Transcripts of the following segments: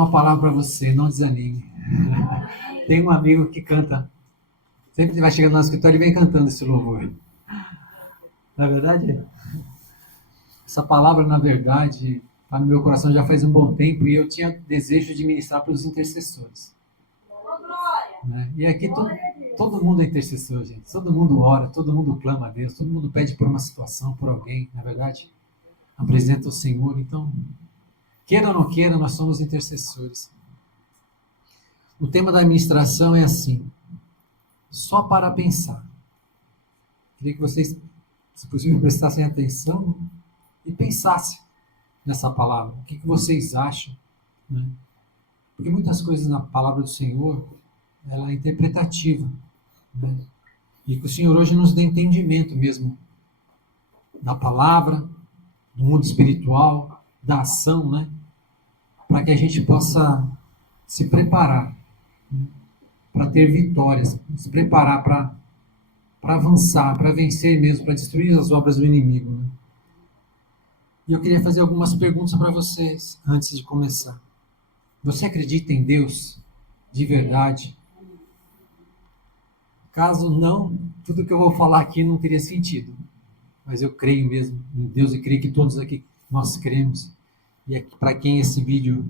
uma palavra para você, não desanime. Tem um amigo que canta, sempre que vai chegando no escritório, ele vem cantando esse louvor. Na verdade, essa palavra, na verdade, está no meu coração já faz um bom tempo e eu tinha desejo de ministrar para os intercessores. Né? E aqui todo mundo é intercessor, gente. Todo mundo ora, todo mundo clama a Deus, todo mundo pede por uma situação, por alguém, na verdade. Apresenta o Senhor. Então, queira ou não queira, nós somos intercessores. O tema da administração é assim, só para pensar. Queria que vocês, se possível, prestassem atenção e pensassem nessa palavra. O que vocês acham? Né? Porque muitas coisas na palavra do Senhor, ela é interpretativa. Né? E que o Senhor hoje nos dê entendimento mesmo da palavra, do mundo espiritual, da ação, né? Para que a gente possa se preparar, né? Para ter vitórias, se preparar para avançar, para vencer mesmo, para destruir as obras do inimigo. Né? E eu queria fazer algumas perguntas para vocês antes de começar. Você acredita em Deus de verdade? Caso não, tudo que eu vou falar aqui não teria sentido. Mas eu creio mesmo em Deus e creio que todos aqui nós cremos. E é para quem esse vídeo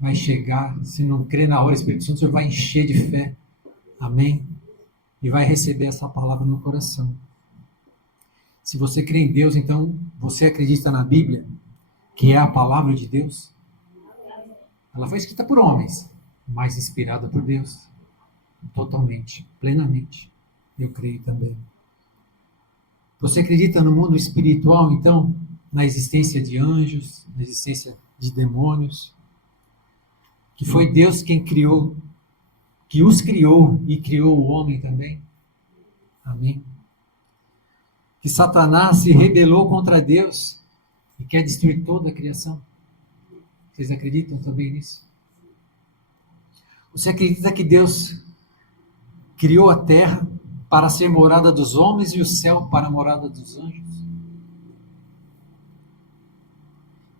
vai chegar, se não crê na hora, o Espírito Santo, o Senhor vai encher de fé. Amém? E vai receber essa palavra no coração. Se você crê em Deus, então você acredita na Bíblia, que é a palavra de Deus? Ela foi escrita por homens, mas inspirada por Deus. Totalmente, plenamente. Eu creio também. Você acredita no mundo espiritual, então? Na existência de anjos, na existência de demônios? Que foi Deus quem criou, que os criou e criou o homem também? Amém? Que Satanás se rebelou contra Deus e quer destruir toda a criação? Vocês acreditam também nisso? Você acredita que Deus criou a terra para ser morada dos homens e o céu para a morada dos anjos?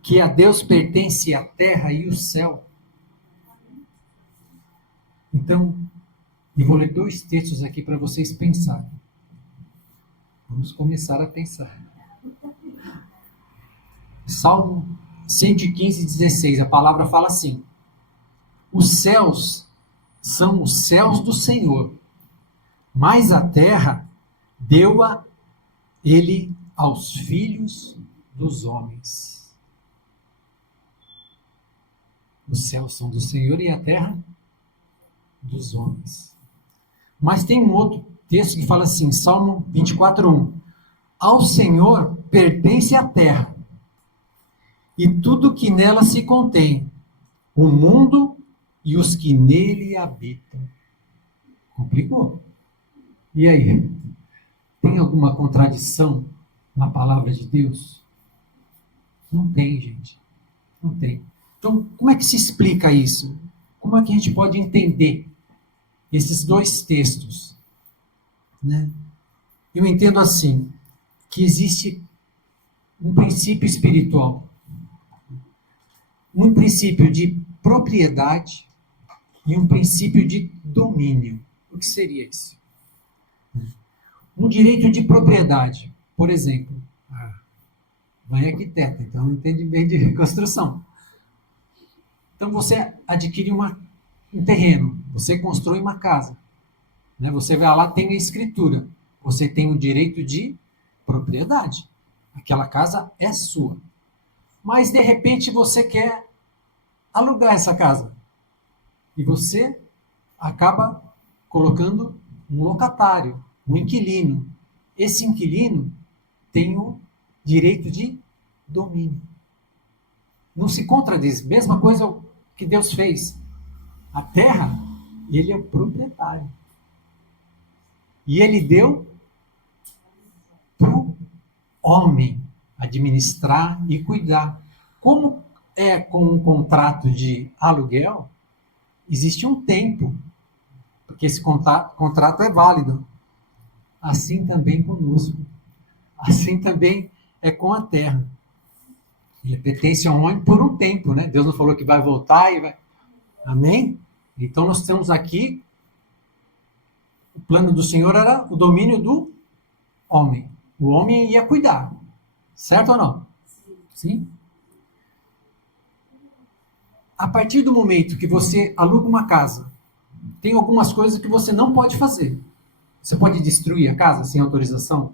Que a Deus pertence a terra e o céu? Então, eu vou ler 2 textos aqui para vocês pensarem. Vamos começar a pensar. Salmo 115, 16, a palavra fala assim: os céus são os céus do Senhor, mas a terra deu-a ele aos filhos dos homens. Os céus são do Senhor e a terra dos homens. Mas tem um outro texto que fala assim, Salmo 24:1. Ao Senhor pertence a terra e tudo que nela se contém, o mundo e os que nele habitam. Complicou. E aí? Tem alguma contradição na palavra de Deus? Não tem, gente. Não tem. Então, como é que se explica isso? Como é que a gente pode entender esses 2 textos? Né? Eu entendo assim, que existe um princípio espiritual, um princípio de propriedade e um princípio de domínio. O que seria isso? Um direito de propriedade, por exemplo, mãe arquiteta, então entende bem de construção. Então você adquire um terreno, você constrói uma casa, né? Você vai lá, tem a escritura, você tem o direito de propriedade, aquela casa é sua. Mas de repente você quer alugar essa casa e você acaba colocando um locatário, um inquilino. Esse inquilino tem o direito de domínio. Não se contradiz. Mesma coisa que Deus fez. A terra, ele é o proprietário. E ele deu para o homem administrar e cuidar. Como é com um contrato de aluguel, existe um tempo, porque esse contrato é válido. Assim também conosco. Assim também é com a terra. Ele pertence ao homem por um tempo, né? Deus não falou que vai voltar e vai. Amém? Então nós temos aqui, o plano do Senhor era o domínio do homem. O homem ia cuidar. Certo ou não? Sim. A partir do momento que você aluga uma casa, tem algumas coisas que você não pode fazer. Você pode destruir a casa sem autorização?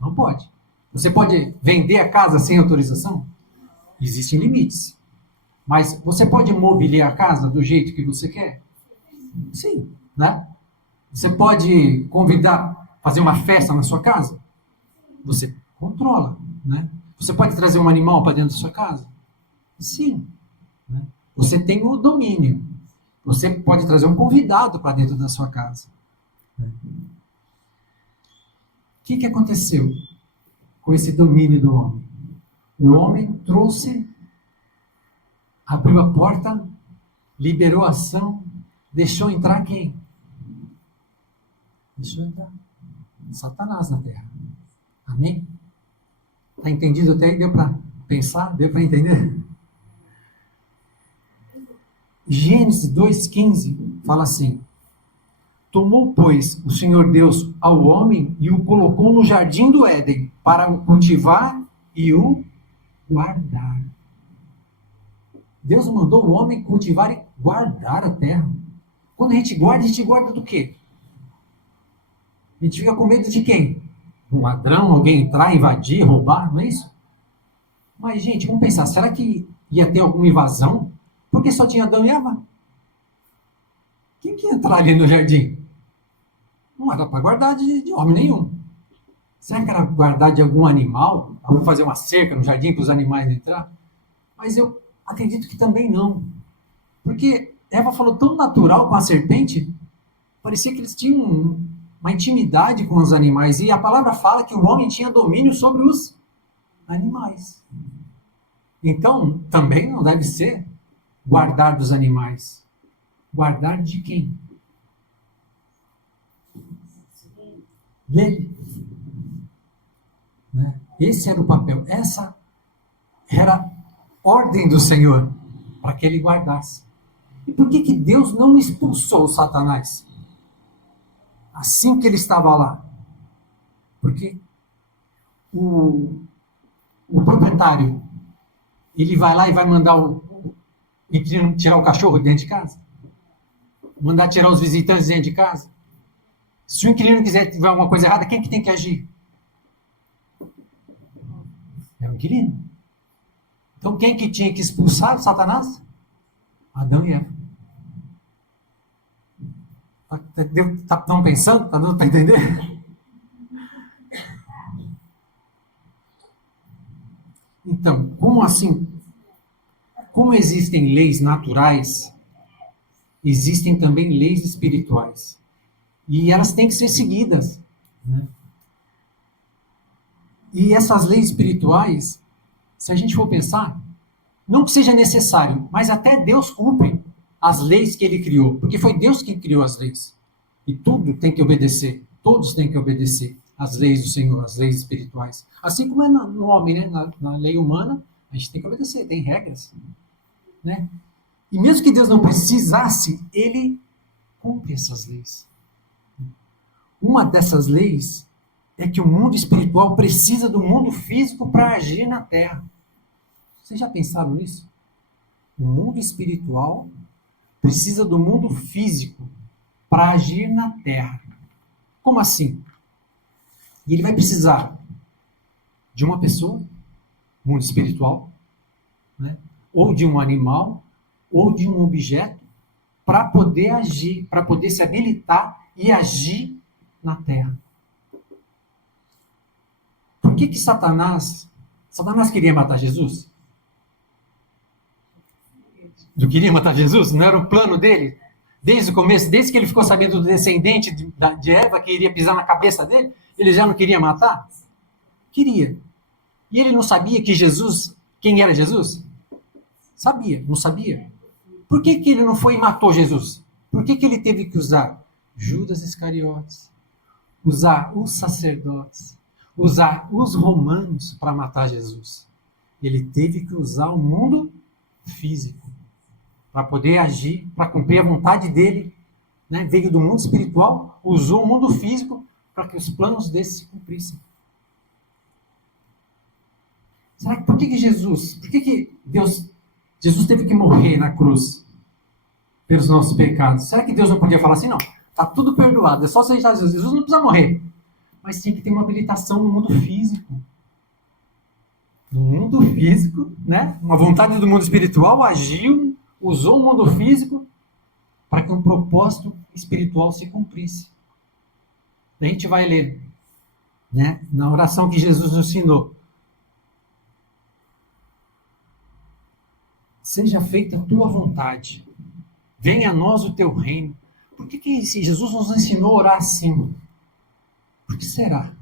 Não pode. Você pode vender a casa sem autorização? Existem limites. Mas você pode mobiliar a casa do jeito que você quer? Sim, né? Você pode convidar, fazer uma festa na sua casa? Você controla, né? Você pode trazer um animal para dentro da sua casa? Sim. Né? Você tem o domínio. Você pode trazer um convidado para dentro da sua casa. O que aconteceu com esse domínio do homem? O homem trouxe, abriu a porta, liberou a ação, deixou entrar quem? Deixou entrar Satanás na terra. Amém? Está entendido até aí? Deu para pensar? Deu para entender? Gênesis 2,15 fala assim: tomou, pois, o Senhor Deus ao homem e o colocou no jardim do Éden para o cultivar e o guardar. Deus mandou o homem cultivar e guardar a terra. Quando a gente guarda do quê? A gente fica com medo de quem? Um ladrão, alguém entrar, invadir, roubar, não é isso? Mas, gente, vamos pensar, será que ia ter alguma invasão? Porque só tinha Adão e Eva. Quem que ia entrar ali no jardim? Não era para guardar de homem nenhum. Será que era guardar de algum animal? Vamos fazer uma cerca no jardim para os animais entrar? Mas eu acredito que também não. Porque Eva falou tão natural com a serpente, parecia que eles tinham uma intimidade com os animais. E a palavra fala que o homem tinha domínio sobre os animais. Então, também não deve ser guardar dos animais. Guardar de quem? Dele. Né? Esse era o papel. Essa era a ordem do Senhor para que ele guardasse. E por que Deus não expulsou Satanás assim que ele estava lá? Porque o proprietário, ele vai lá e vai mandar o inquilino tirar o cachorro de dentro de casa? Mandar tirar os visitantes de dentro de casa? Se o inquilino quiser tiver alguma coisa errada, quem que tem que agir? É o inquilino. Então quem que tinha que expulsar Satanás? Adão e Eva. Estão pensando? Está dando para entender? Então, como assim? Como existem leis naturais, existem também leis espirituais. E elas têm que ser seguidas. Né? E essas leis espirituais, se a gente for pensar, não que seja necessário, mas até Deus cumpre as leis que ele criou, porque foi Deus que criou as leis. E tudo tem que obedecer, todos têm que obedecer às leis do Senhor, às leis espirituais. Assim como é no homem, né? Na lei humana, a gente tem que obedecer, tem regras. Né? E mesmo que Deus não precisasse, ele cumpre essas leis. Uma dessas leis é que o mundo espiritual precisa do mundo físico para agir na Terra. Vocês já pensaram nisso? O mundo espiritual precisa do mundo físico para agir na Terra. Como assim? E ele vai precisar de uma pessoa, mundo espiritual, né? Ou de um animal, ou de um objeto, para poder agir, para poder se habilitar e agir na Terra. Por que Satanás queria matar Jesus? Não queria matar Jesus? Não era o plano dele? Desde o começo, desde que ele ficou sabendo do descendente de Eva, que iria pisar na cabeça dele, ele já não queria matar? Queria. E ele não sabia que Jesus, quem era Jesus? Sabia, não sabia? Por que ele não foi e matou Jesus? Por que ele teve que usar Judas Iscariotes, usar os sacerdotes, usar os romanos para matar Jesus? Ele teve que usar o mundo físico para poder agir, para cumprir a vontade dele, né? Veio do mundo espiritual, usou o mundo físico para que os planos dele se cumprissem. Será que por que Jesus teve que morrer na cruz pelos nossos pecados? Será que Deus não podia falar assim, não, está tudo perdoado, é só aceitar Jesus, Jesus não precisa morrer. Mas tinha que ter uma habilitação no mundo físico. No mundo físico, né? Uma vontade do mundo espiritual agiu, usou o mundo físico para que um propósito espiritual se cumprisse. A gente vai ler, né, na oração que Jesus nos ensinou. Seja feita a tua vontade. Venha a nós o teu reino. Por que Jesus nos ensinou a orar assim? Por que será?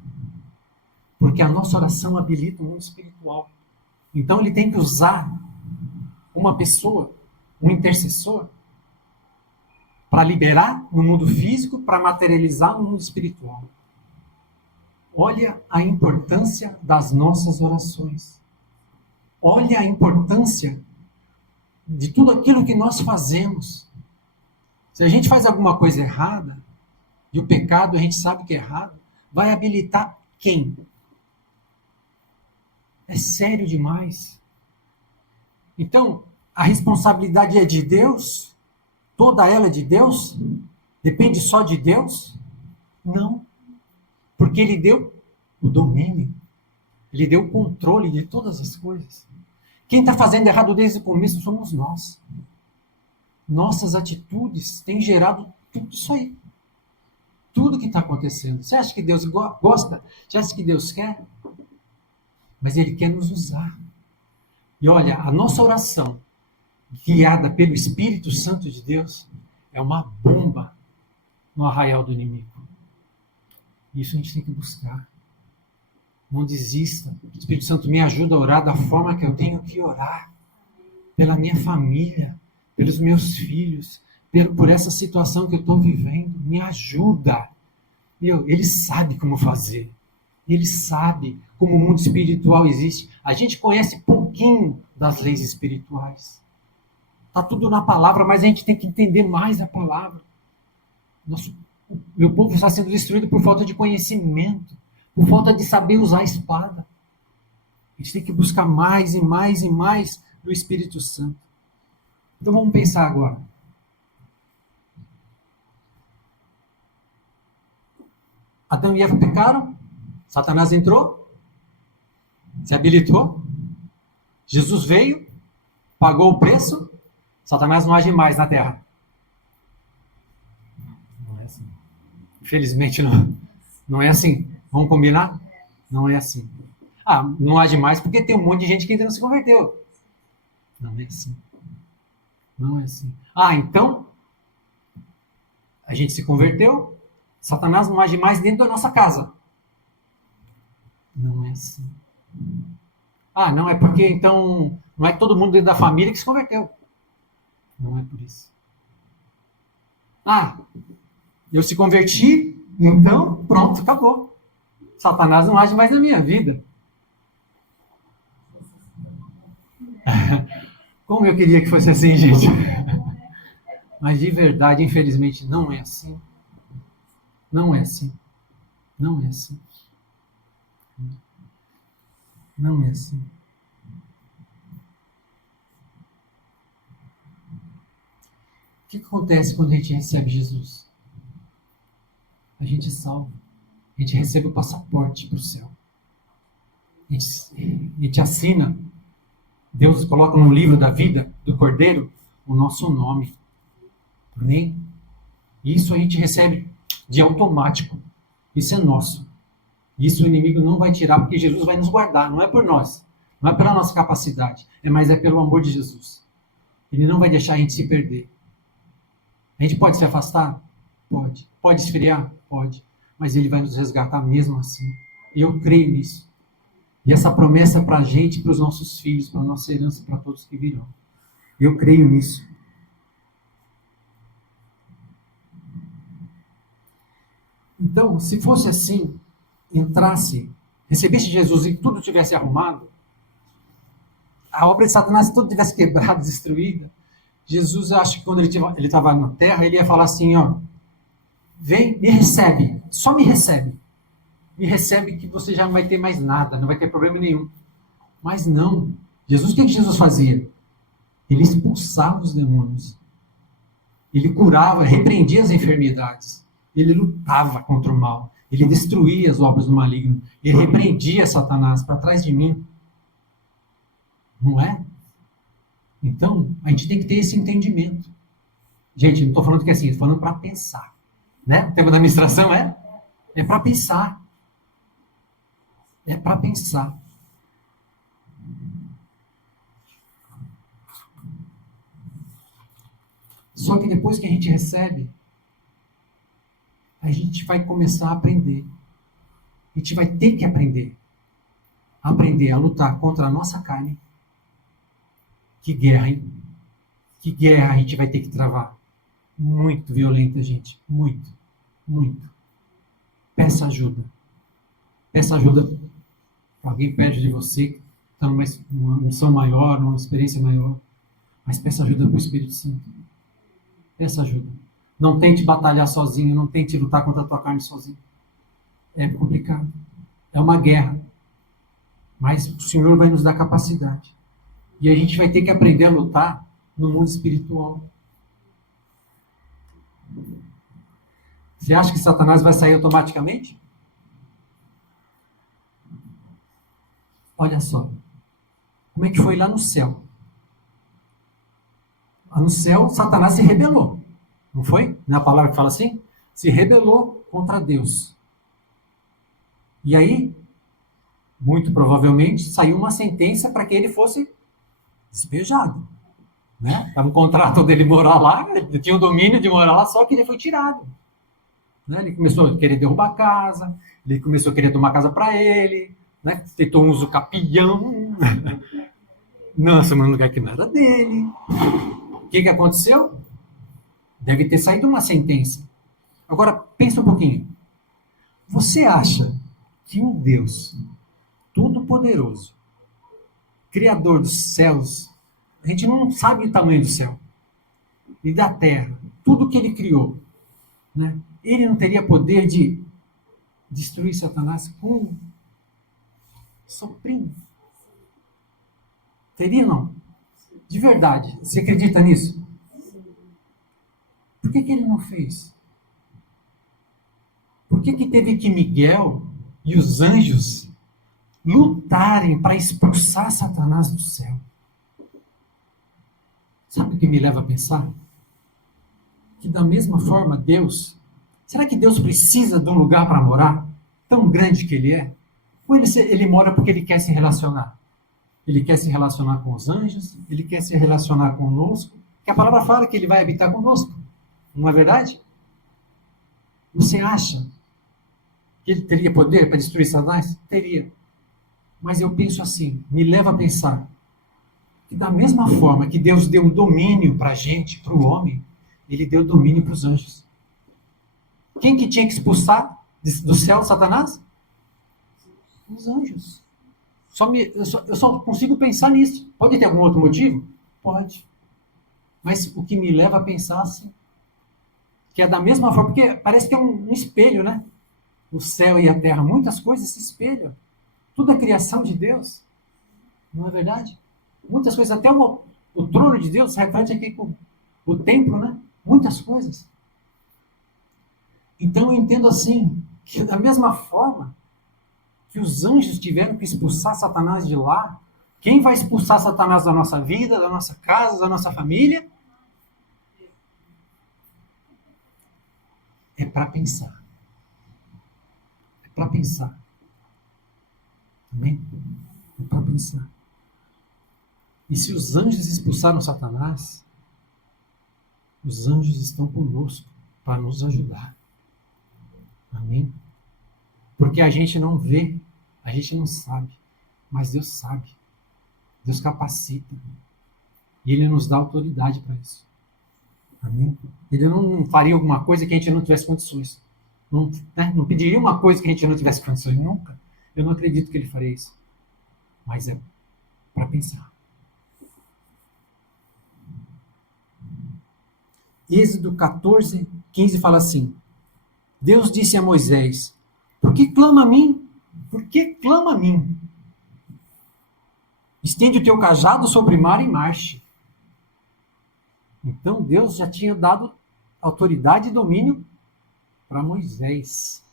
Porque a nossa oração habilita o mundo espiritual. Então ele tem que usar uma pessoa, um intercessor, para liberar no mundo físico, para materializar no mundo espiritual. Olha a importância das nossas orações. Olha a importância de tudo aquilo que nós fazemos. Se a gente faz alguma coisa errada, e o pecado a gente sabe que é errado, vai habilitar quem? É sério demais. Então, a responsabilidade é de Deus? Toda ela é de Deus? Depende só de Deus? Não. Porque Ele deu o domínio. Ele deu o controle de todas as coisas. Quem está fazendo errado desde o começo somos nós. Nossas atitudes têm gerado tudo isso aí. Tudo que está acontecendo. Você acha que Deus gosta? Você acha que Deus quer? Mas Ele quer nos usar. E olha, a nossa oração, guiada pelo Espírito Santo de Deus, é uma bomba no arraial do inimigo. Isso a gente tem que buscar. Não desista. O Espírito Santo me ajuda a orar da forma que eu tenho que orar. Pela minha família, pelos meus filhos, por essa situação que eu estou vivendo. Me ajuda. Ele sabe como fazer. Ele sabe como o mundo espiritual existe. A gente conhece pouquinho das leis espirituais. Está tudo na palavra, mas a gente tem que entender mais a palavra. Meu povo está sendo destruído por falta de conhecimento, por falta de saber usar a espada. A gente tem que buscar mais e mais e mais do Espírito Santo. Então vamos pensar agora. Adão e Eva pecaram, Satanás entrou, se habilitou, Jesus veio, pagou o preço, Satanás não age mais na terra. Não é assim. Infelizmente não é assim. Vamos combinar? Não é assim. Não age mais porque tem um monte de gente que ainda não se converteu. Não é assim. Não é assim. Então, a gente se converteu, Satanás não age mais dentro da nossa casa. Não é assim. Não é porque então não é todo mundo dentro da família que se converteu. Não é por isso. Eu se converti, então pronto, acabou. Satanás não age mais na minha vida. Como eu queria que fosse assim, gente. Mas de verdade, infelizmente, não é assim. Não é assim. Não é assim. Não é assim. O que acontece quando a gente recebe Jesus? A gente é salvo. A gente recebe o passaporte para o céu. A gente assina. Deus coloca no livro da vida do Cordeiro o nosso nome. Amém? Isso a gente recebe de automático. Isso é nosso. Isso o inimigo não vai tirar, porque Jesus vai nos guardar. Não é por nós. Não é pela nossa capacidade. Mas é pelo amor de Jesus. Ele não vai deixar a gente se perder. A gente pode se afastar? Pode. Pode esfriar? Pode. Mas Ele vai nos resgatar mesmo assim. E eu creio nisso. E essa promessa é para a gente, para os nossos filhos, para a nossa herança, para todos que virão. Eu creio nisso. Então, se fosse assim, recebesse Jesus e tudo tivesse arrumado, a obra de Satanás toda tivesse quebrada, destruída, Jesus, eu acho que quando ele estava na terra, ele ia falar assim, ó, vem, me recebe, só me recebe que você já não vai ter mais nada, não vai ter problema nenhum. Mas não, Jesus, o que Jesus fazia? Ele expulsava os demônios, ele curava, repreendia as enfermidades, ele lutava contra o mal, ele destruía as obras do maligno, ele repreendia Satanás para trás de mim. Não é? Então, a gente tem que ter esse entendimento. Gente, não estou falando que é assim, estou falando para pensar. Né? O tema da administração é para pensar. É para pensar. Só que depois que a gente recebe, a gente vai começar a aprender. A gente vai ter que aprender. Aprender a lutar contra a nossa carne. Que guerra, hein? Que guerra a gente vai ter que travar. Muito violenta, gente. Muito. Muito. Peça ajuda. Peça ajuda. Alguém pede de você, está numa missão maior, numa experiência maior. Mas peça ajuda para o Espírito Santo. Peça ajuda. Não tente batalhar sozinho, não tente lutar contra a tua carne sozinho. É complicado. É uma guerra. Mas o Senhor vai nos dar capacidade. E a gente vai ter que aprender a lutar no mundo espiritual. Você acha que Satanás vai sair automaticamente? Olha só. Como é que foi lá no céu? Lá no céu, Satanás se rebelou. Não foi? Não é a palavra que fala assim? Se rebelou contra Deus. E aí, muito provavelmente, saiu uma sentença para que ele fosse despejado. Né? Estava um contrato dele morar lá, ele tinha o domínio de morar lá, só que ele foi tirado. Né? Ele começou a querer derrubar a casa, ele começou a querer tomar a casa para ele, né? Tentou um uso capião, nossa, num lugar que não era dele. O que aconteceu? Deve ter saído uma sentença. Agora, pensa um pouquinho. Você acha que um Deus todo-poderoso, Criador dos céus, a gente não sabe o tamanho do céu e da terra, tudo que ele criou, né? Ele não teria poder de destruir Satanás com um soprinho? Teria, não? De verdade, você acredita nisso? Por que ele não fez? Por que teve que Miguel e os anjos lutarem para expulsar Satanás do céu? Sabe o que me leva a pensar? Que da mesma forma Deus, será que Deus precisa de um lugar para morar? Tão grande que ele é? Ou ele mora porque ele quer se relacionar? Ele quer se relacionar com os anjos, ele quer se relacionar conosco, que a palavra fala que ele vai habitar conosco. Não é verdade? Você acha que ele teria poder para destruir Satanás? Teria. Mas eu penso assim, me leva a pensar que da mesma forma que Deus deu um domínio para a gente, para o homem, ele deu domínio para os anjos. Quem que tinha que expulsar do céu Satanás? Os anjos. Eu só consigo pensar nisso. Pode ter algum outro motivo? Pode. Mas o que me leva a pensar assim, que é da mesma forma, porque parece que é um espelho, né? O céu e a terra, muitas coisas se espelham. Tudo é criação de Deus. Não é verdade? Muitas coisas, até o trono de Deus se reflete aqui com o templo, né? Muitas coisas. Então eu entendo assim, que da mesma forma que os anjos tiveram que expulsar Satanás de lá, quem vai expulsar Satanás da nossa vida, da nossa casa, da nossa família? É para pensar. É para pensar. Amém? É para pensar. E se os anjos expulsaram Satanás, os anjos estão conosco para nos ajudar. Amém? Porque a gente não vê, a gente não sabe, mas Deus sabe. Deus capacita. E Ele nos dá autoridade para isso. Amém? Ele não faria alguma coisa que a gente não tivesse condições. Não, né? Não pediria uma coisa que a gente não tivesse condições. Nunca. Eu não acredito que Ele faria isso. Mas é para pensar. Êxodo 14, 15 fala assim: Deus disse a Moisés: por que clama a mim? Por que clama a mim? Estende o teu cajado sobre o mar e marche. Então Deus já tinha dado autoridade e domínio para Moisés.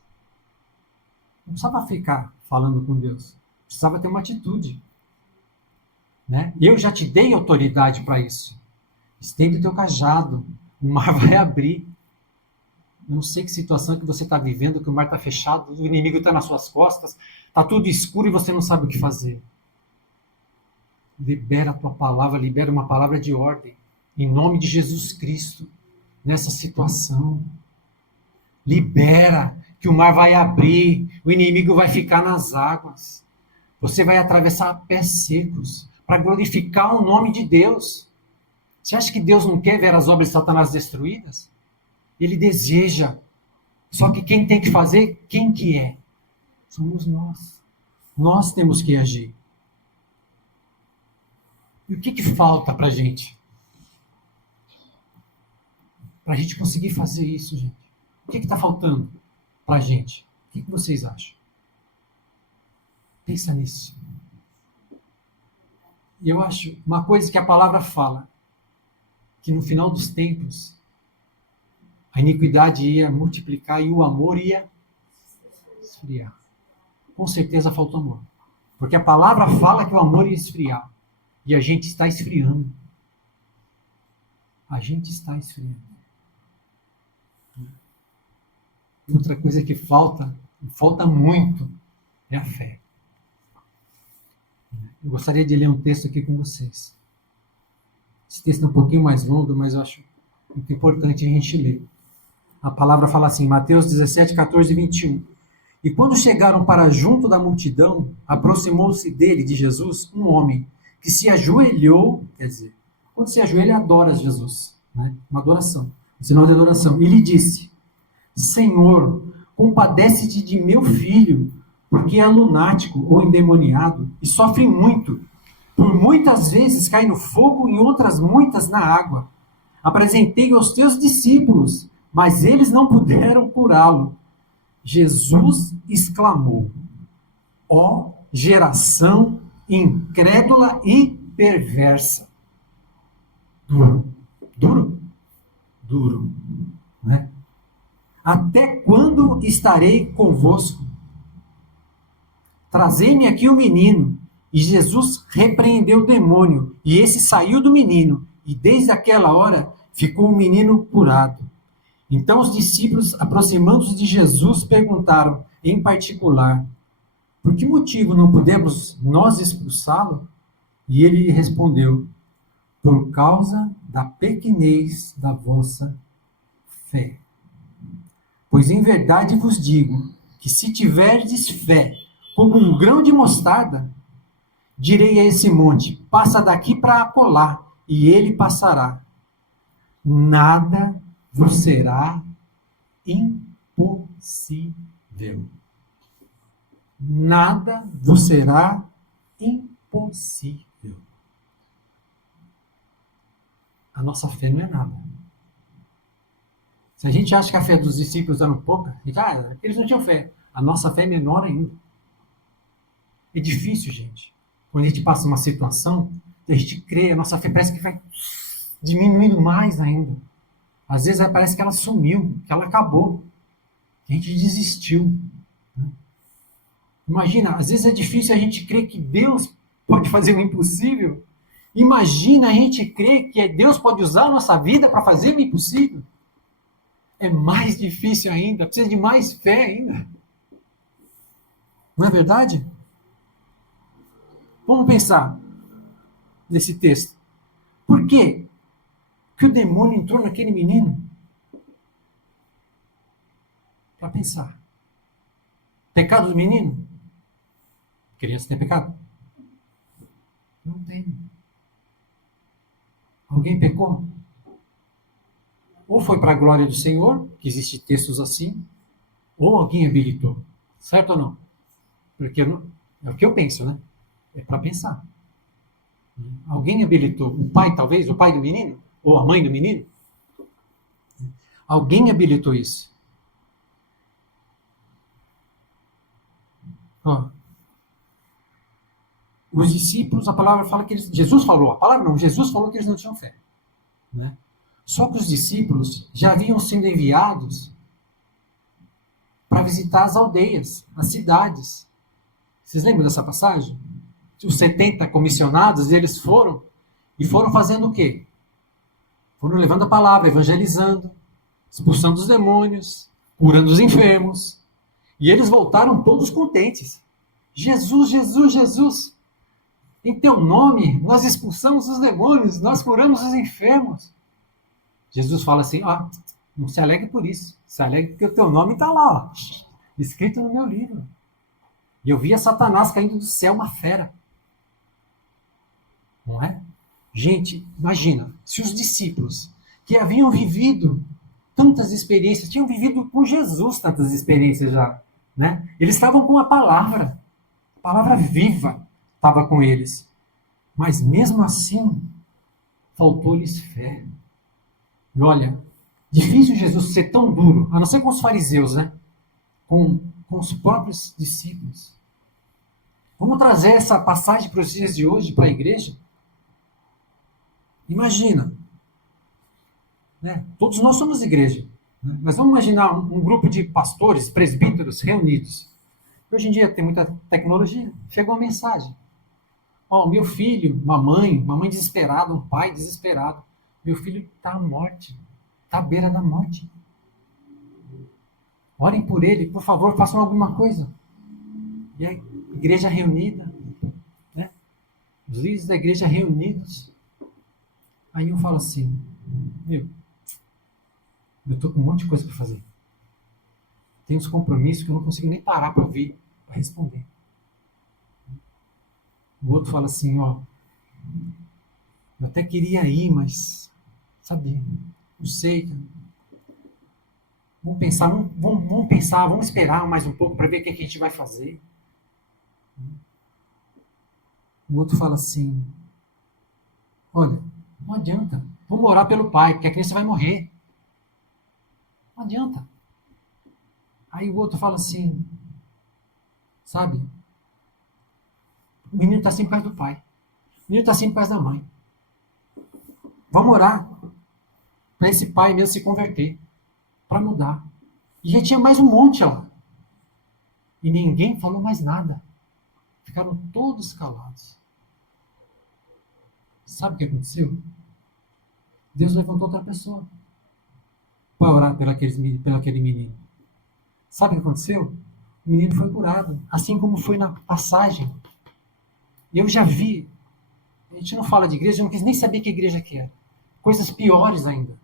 Não precisava ficar falando com Deus. Precisava ter uma atitude. Né? Eu já te dei autoridade para isso. Estende o teu cajado. O mar vai abrir. Eu não sei que situação que você está vivendo, que o mar está fechado, o inimigo está nas suas costas, está tudo escuro e você não sabe o que fazer. Libera a tua palavra, libera uma palavra de ordem, em nome de Jesus Cristo, nessa situação. Libera, que o mar vai abrir, o inimigo vai ficar nas águas. Você vai atravessar pés secos, para glorificar o nome de Deus. Você acha que Deus não quer ver as obras de Satanás destruídas? Ele deseja. Só que quem tem que fazer, quem que é? Somos nós. Nós temos que agir. E o que falta para a gente? Para a gente conseguir fazer isso, gente. O que está faltando para a gente? O que vocês acham? Pensa nisso. E eu acho uma coisa que a palavra fala, que no final dos tempos, a iniquidade ia multiplicar e o amor ia esfriar. Com certeza falta amor. Porque a palavra fala que o amor ia esfriar. E a gente está esfriando. A gente está esfriando. Outra coisa que falta muito, é a fé. Eu gostaria de ler um texto aqui com vocês. Esse texto é um pouquinho mais longo, mas eu acho muito importante a gente ler. A palavra fala assim, Mateus 17, 14 e 21. E quando chegaram para junto da multidão, aproximou-se dele, de Jesus, um homem que se ajoelhou, quer dizer, quando se ajoelha, adora Jesus, né? Uma adoração, um sinal de adoração. E lhe disse, Senhor, compadece-te de meu filho, porque é lunático ou endemoniado e sofre muito. Por muitas vezes cai no fogo e outras muitas na água. Apresentei aos teus discípulos, mas eles não puderam curá-lo. Jesus exclamou, ó geração incrédula e perversa. Duro, né? Até quando estarei convosco? Trazei-me aqui o menino. E Jesus repreendeu o demônio, e esse saiu do menino, e desde aquela hora ficou o menino curado. Então os discípulos, aproximando-se de Jesus, perguntaram, em particular, por que motivo não podemos nós expulsá-lo? E ele lhe respondeu, por causa da pequenez da vossa fé. Pois em verdade vos digo, que se tiverdes fé, como um grão de mostarda, direi a esse monte, passa daqui para acolá, e ele passará. Nada vos será impossível. Nada vos será impossível. A nossa fé não é nada. Se a gente acha que a fé dos discípulos era pouca, eles não tinham fé. A nossa fé é menor ainda. É difícil, gente. Quando a gente passa uma situação, a gente crê, a nossa fé parece que vai diminuindo mais ainda. Às vezes parece que ela sumiu, que ela acabou. A gente desistiu. Imagina, às vezes é difícil a gente crer que Deus pode fazer o impossível. Imagina a gente crer que Deus pode usar a nossa vida para fazer o impossível. É mais difícil ainda, precisa de mais fé ainda. Não é verdade? Vamos pensar nesse texto. Por quê que o demônio entrou naquele menino? Para pensar. Pecado do menino? Criança tem pecado? Não tem. Alguém pecou? Ou foi para a glória do Senhor, que existem textos assim, ou alguém habilitou. Certo ou não? Porque é o que eu penso, né? É para pensar. Alguém habilitou. O pai, talvez? O pai do menino? Ou a mãe do menino? Alguém habilitou isso. Ó, os discípulos, a palavra fala que eles... Jesus falou, a palavra não, Jesus falou que eles não tinham fé. Né? Só que os discípulos já haviam sido enviados para visitar as aldeias, as cidades. Vocês lembram dessa passagem? Os 70 comissionados, eles foram, e foram fazendo o quê? Foram levando a palavra, evangelizando, expulsando os demônios, curando os enfermos. E eles voltaram todos contentes. Jesus, Jesus, Jesus. Em teu nome, nós expulsamos os demônios, nós curamos os enfermos. Jesus fala assim, não se alegre por isso. Se alegre porque o teu nome está lá, ó, escrito no meu livro. E eu via Satanás caindo do céu, uma fera. Não é? Gente, imagina, se os discípulos que haviam vivido tantas experiências, tinham vivido com Jesus tantas experiências já, né? Eles estavam com a palavra viva estava com eles. Mas mesmo assim, faltou-lhes fé. E olha, difícil Jesus ser tão duro, a não ser com os fariseus, né? Com os próprios discípulos. Vamos trazer essa passagem para os dias de hoje, para a igreja? Imagina, né? Todos nós somos igreja, né? Mas vamos imaginar um grupo de pastores, presbíteros reunidos. Hoje em dia tem muita tecnologia. Chegou uma mensagem. Meu filho, uma mãe desesperada, um pai desesperado. Meu filho está à morte, está à beira da morte. Orem por ele, por favor, façam alguma coisa. E a igreja reunida, né? Os líderes da igreja reunidos. Aí eu falo assim, eu estou com um monte de coisa para fazer. Tem uns compromissos que eu não consigo nem parar para ouvir, para responder. O outro fala assim, eu até queria ir, mas, sabe, não sei. Vamos pensar, vamos esperar mais um pouco para ver o que a gente vai fazer. O outro fala assim, olha, não adianta, vamos orar pelo pai, porque a criança vai morrer. Não adianta. Aí o outro fala assim, sabe, o menino está sempre por causa do pai. O menino está sempre por causa da mãe. Vamos orar para esse pai mesmo se converter, para mudar. E já tinha mais um monte lá. E ninguém falou mais nada. Ficaram todos calados. Sabe o que aconteceu? Deus levantou outra pessoa para orar pelo aquele menino. Sabe o que aconteceu? O menino foi curado, assim como foi na passagem. E eu já vi, a gente não fala de igreja, eu não quis nem saber que igreja que era. Coisas piores ainda.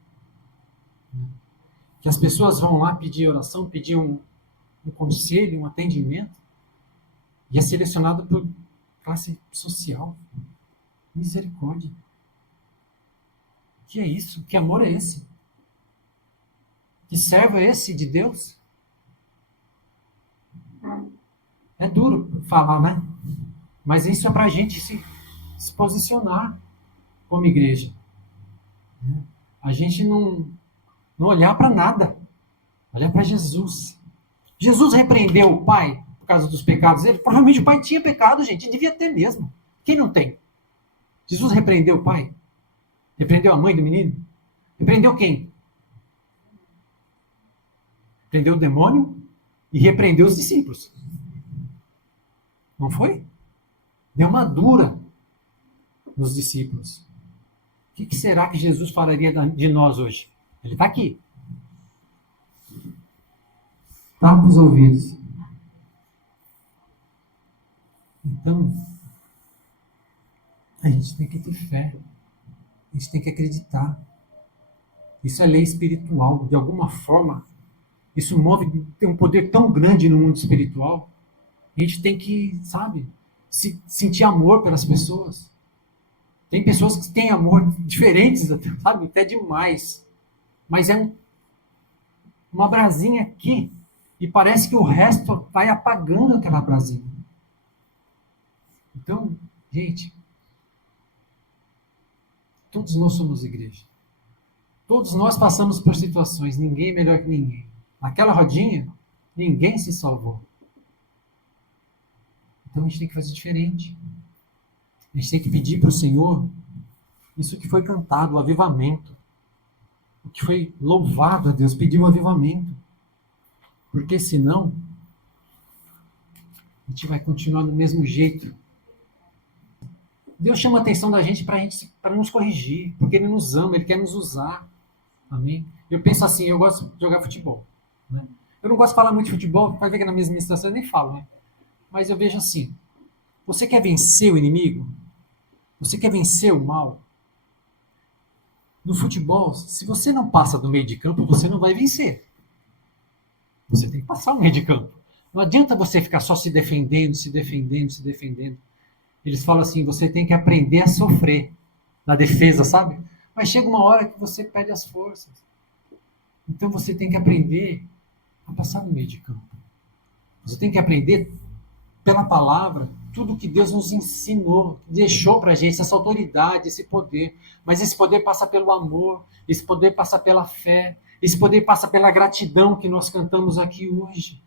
Que as pessoas vão lá pedir oração, pedir um conselho, um atendimento, e é selecionado por classe social. Misericórdia. Que é isso? Que amor é esse? Que servo é esse de Deus? É duro falar, né? Mas isso é para a gente se posicionar como igreja. A gente não olhar para nada. Olhar para Jesus. Jesus repreendeu o pai por causa dos pecados dele. Provavelmente o pai tinha pecado, gente. Devia ter mesmo. Quem não tem? Jesus repreendeu o pai? Repreendeu a mãe do menino? Repreendeu quem? Repreendeu o demônio e repreendeu os discípulos. Não foi? Deu uma dura nos discípulos. O que será que Jesus falaria de nós hoje? Ele está aqui. Tapa os ouvidos. Então, a gente tem que ter fé. A gente tem que acreditar. Isso é lei espiritual. De alguma forma, isso tem um poder tão grande no mundo espiritual. A gente tem que, sabe, sentir amor pelas pessoas. Tem pessoas que têm amor diferentes, sabe, até demais. Mas é uma brasinha aqui e parece que o resto vai apagando aquela brasinha. Então, gente, todos nós somos igreja. Todos nós passamos por situações, ninguém é melhor que ninguém. Naquela rodinha, ninguém se salvou. Então a gente tem que fazer diferente. A gente tem que pedir para o Senhor isso que foi cantado, o avivamento. O que foi louvado a Deus, pedir o avivamento. Porque senão, a gente vai continuar do mesmo jeito. Deus chama a atenção da gente para nos corrigir, porque Ele nos ama, Ele quer nos usar. Amém? Eu penso assim, eu gosto de jogar futebol. Né? Eu não gosto de falar muito de futebol, vai ver que na minha administração eu nem falo, né? Mas eu vejo assim, você quer vencer o inimigo? Você quer vencer o mal? No futebol, se você não passa do meio de campo, você não vai vencer. Você tem que passar o meio de campo. Não adianta você ficar só se defendendo, se defendendo, se defendendo. Eles falam assim, você tem que aprender a sofrer na defesa, sabe? Mas chega uma hora que você perde as forças. Então você tem que aprender a passar no meio de campo. Você tem que aprender pela palavra tudo que Deus nos ensinou, deixou para a gente, essa autoridade, esse poder. Mas esse poder passa pelo amor, esse poder passa pela fé, esse poder passa pela gratidão que nós cantamos aqui hoje.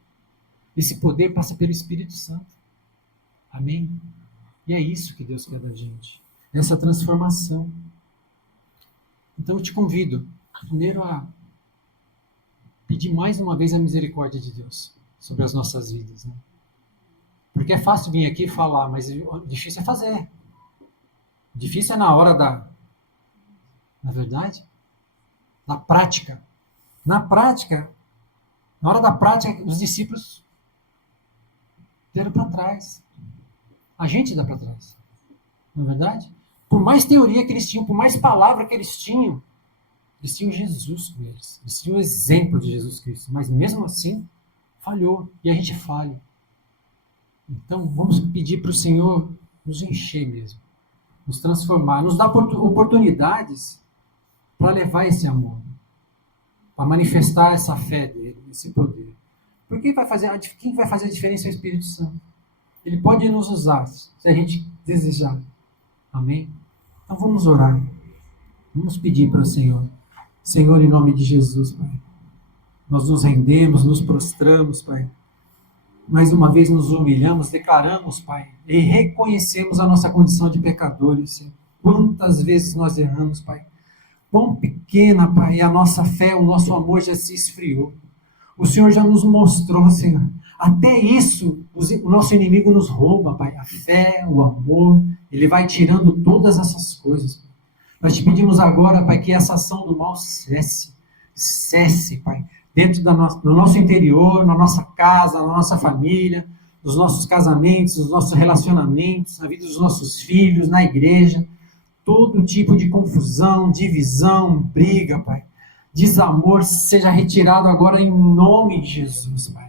Esse poder passa pelo Espírito Santo. Amém? E é isso que Deus quer da gente. Essa transformação. Então eu te convido, primeiro, a pedir mais uma vez a misericórdia de Deus sobre as nossas vidas. Né? Porque é fácil vir aqui e falar, mas difícil é fazer. Difícil é na hora na verdade, na prática. Na prática, na hora da prática, os discípulos deram para trás. A gente dá para trás. Não é verdade? Por mais teoria que eles tinham, por mais palavra que eles tinham Jesus com eles. Eles tinham o exemplo de Jesus Cristo. Mas mesmo assim, falhou. E a gente falha. Então, vamos pedir para o Senhor nos encher mesmo. Nos transformar. Nos dar oportunidades para levar esse amor. Para manifestar essa fé dele, esse poder. Porque quem vai fazer a diferença é o Espírito Santo. Ele pode nos usar, se a gente desejar. Amém? Então vamos orar. Vamos pedir para o Senhor. Senhor, em nome de Jesus, Pai. Nós nos rendemos, nos prostramos, Pai. Mais uma vez nos humilhamos, declaramos, Pai, e reconhecemos a nossa condição de pecadores, Senhor. Quantas vezes nós erramos, Pai. Quão pequena, Pai, a nossa fé, o nosso amor já se esfriou. O Senhor já nos mostrou, Senhor. Até isso, o nosso inimigo nos rouba, Pai. A fé, o amor, ele vai tirando todas essas coisas, Pai. Nós te pedimos agora, Pai, que essa ação do mal cesse. Cesse, Pai. Dentro do nosso interior, na nossa casa, na nossa família, nos nossos casamentos, nos nossos relacionamentos, na vida dos nossos filhos, na igreja. Todo tipo de confusão, divisão, briga, Pai. Desamor seja retirado agora em nome de Jesus, Pai.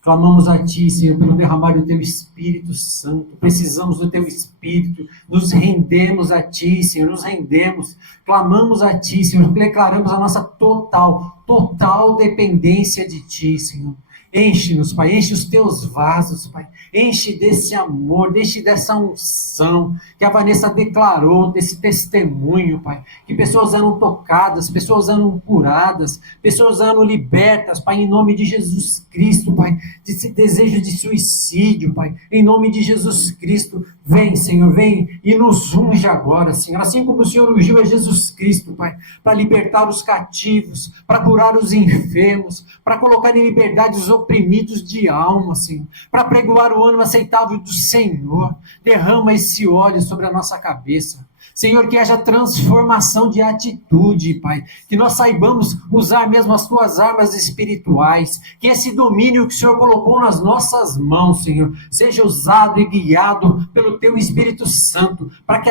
Clamamos a Ti, Senhor, pelo derramar do Teu Espírito Santo. Precisamos do Teu Espírito. Nos rendemos a Ti, Senhor. Nos rendemos. Clamamos a Ti, Senhor. Declaramos a nossa total dependência de Ti, Senhor. Enche-nos, Pai. Enche os Teus vasos, Pai. Enche desse amor, enche dessa unção que a Vanessa declarou, desse testemunho, Pai. Que pessoas eram tocadas, pessoas eram curadas, pessoas eram libertas, Pai, em nome de Jesus Cristo, Pai. Desse desejo de suicídio, Pai. Em nome de Jesus Cristo, vem, Senhor, vem e nos unge agora, Senhor. Assim como o Senhor ungiu a Jesus Cristo, Pai, para libertar os cativos, para curar os enfermos, para colocar em liberdade os oprimidos de alma, Senhor. Para pregoar o ano aceitável do Senhor. Derrama esse óleo sobre a nossa cabeça. Senhor, que haja transformação de atitude, Pai. Que nós saibamos usar mesmo as Tuas armas espirituais. Que esse domínio que o Senhor colocou nas nossas mãos, Senhor, seja usado e guiado pelo Teu Espírito Santo. Para que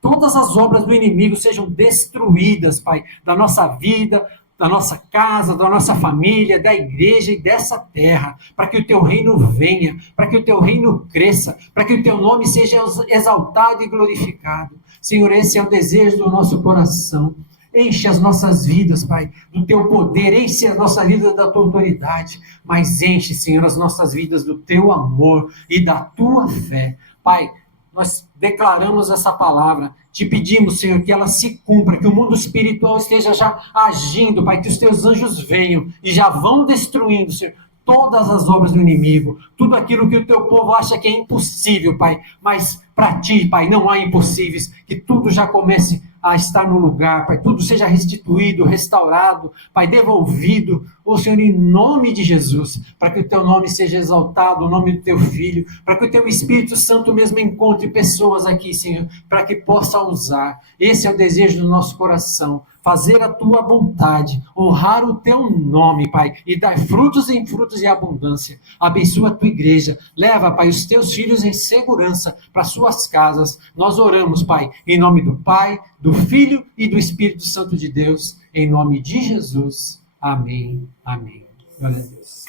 todas as obras do inimigo sejam destruídas, Pai, da nossa vida, da nossa casa, da nossa família, da igreja e dessa terra, para que o Teu reino venha, para que o Teu reino cresça, para que o Teu nome seja exaltado e glorificado. Senhor, esse é o desejo do nosso coração. Enche as nossas vidas, Pai, do Teu poder, enche as nossas vidas da Tua autoridade, mas enche, Senhor, as nossas vidas do Teu amor e da Tua fé. Pai, nós declaramos essa palavra, te pedimos, Senhor, que ela se cumpra, que o mundo espiritual esteja já agindo, Pai, que os teus anjos venham e já vão destruindo, Senhor, todas as obras do inimigo, tudo aquilo que o teu povo acha que é impossível, Pai, mas para ti, Pai, não há impossíveis, que tudo já comece a estar no lugar, Pai, tudo seja restituído, restaurado, Pai, devolvido, ô Senhor, em nome de Jesus, para que o teu nome seja exaltado, o nome do teu Filho, para que o teu Espírito Santo mesmo encontre pessoas aqui, Senhor, para que possa usar. Esse é o desejo do nosso coração, fazer a tua vontade, honrar o teu nome, Pai, e dar frutos em frutos e abundância. Abençoa a tua igreja, leva, Pai, os teus filhos em segurança para suas casas. Nós oramos, Pai, em nome do Pai, do Filho e do Espírito Santo de Deus, em nome de Jesus. Amém. Amém. Glória a Deus.